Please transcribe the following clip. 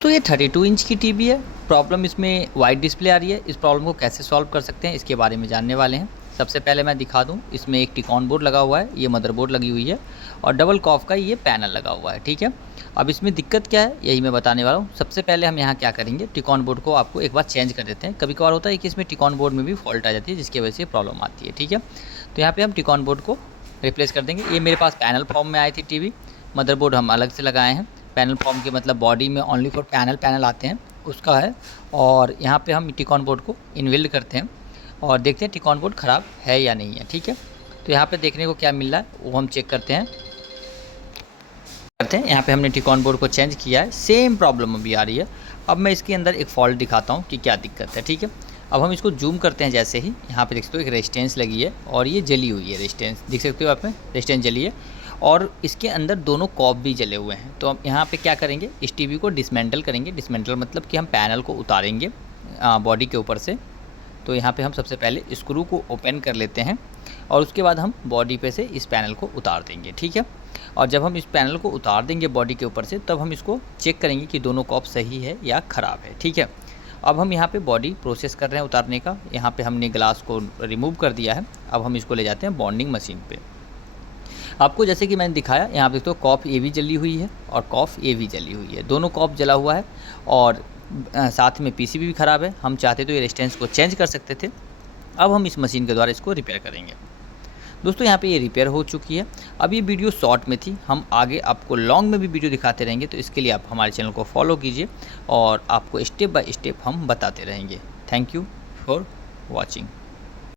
तो ये 32 इंच की टीवी है। प्रॉब्लम इसमें वाइट डिस्प्ले आ रही है। इस प्रॉब्लम को कैसे सॉल्व कर सकते हैं इसके बारे में जानने वाले हैं। सबसे पहले मैं दिखा दूं, इसमें एक टिकॉन बोर्ड लगा हुआ है, ये मदरबोर्ड लगी हुई है और डबल कॉफ का ये पैनल लगा हुआ है। ठीक है, अब इसमें दिक्कत क्या है यही मैं बताने वाला हूँ। सबसे पहले हम यहाँ क्या करेंगे, टिकॉन बोर्ड को आपको एक बार चेंज कर देते हैं। कभी कभार होता है कि इसमें टिकॉन बोर्ड में भी फॉल्ट आ जाती है जिसकी वजह से प्रॉब्लम आती है। ठीक है, तो यहाँ पर हम टिकॉन बोर्ड को रिप्लेस कर देंगे। ये मेरे पास पैनल फॉर्म में आई थी टीवी, मदरबोर्ड हम अलग से लगाए हैं। पैनल फॉर्म के मतलब बॉडी में ओनली फॉर पैनल आते हैं उसका है। और यहाँ पे हम टिकॉन बोर्ड को इनबिल्ड करते हैं और देखते हैं टिकॉन बोर्ड ख़राब है या नहीं है। ठीक है, तो यहाँ पे देखने को क्या मिल रहा है वो हम चेक करते हैं। यहाँ पे हमने टिकॉन बोर्ड को चेंज किया है, सेम प्रॉब्लम अभी आ रही है। अब मैं इसके अंदर एक फॉल्ट दिखाता हूँ कि क्या दिक्कत है। ठीक है, अब हम इसको जूम करते हैं। जैसे ही यहाँ पे देख सकते हो एक रेजिस्टेंस लगी है और ये जली हुई है। रेजिस्टेंस देख सकते हो आप में, रेजिस्टेंस जली है और इसके अंदर दोनों कॉप भी जले हुए हैं। तो हम यहाँ पे क्या करेंगे, इस टीवी को डिसमेंटल करेंगे। डिसमेंटल मतलब कि हम पैनल को उतारेंगे बॉडी के ऊपर से। तो यहाँ पे हम सबसे पहले स्क्रू को ओपन कर लेते हैं और उसके बाद हम बॉडी पे से इस पैनल को उतार देंगे। ठीक है, और जब हम इस पैनल को उतार देंगे बॉडी के ऊपर से तब हम इसको चेक करेंगे कि दोनों कॉप सही है या ख़राब है। ठीक है, अब हम यहाँ पे बॉडी प्रोसेस कर रहे हैं उतारने का। यहाँ पे हमने ग्लास को रिमूव कर दिया है। अब हम इसको ले जाते हैं बॉन्डिंग मशीन पे। आपको जैसे कि मैंने दिखाया, यहाँ पे तो कॉफ ए भी जली हुई है और कॉफ ए भी जली हुई है, दोनों कॉफ जला हुआ है और साथ में पीसीबी भी ख़राब है। हम चाहते तो ये रेजिस्टेंस को चेंज कर सकते थे। अब हम इस मशीन के द्वारा इसको रिपेयर करेंगे। दोस्तों यहाँ पे ये रिपेयर हो चुकी है। अब ये वीडियो शॉर्ट में थी, हम आगे आपको लॉन्ग में भी वीडियो दिखाते रहेंगे। तो इसके लिए आप हमारे चैनल को फॉलो कीजिए और आपको स्टेप बाय स्टेप हम बताते रहेंगे। Thank you for watching.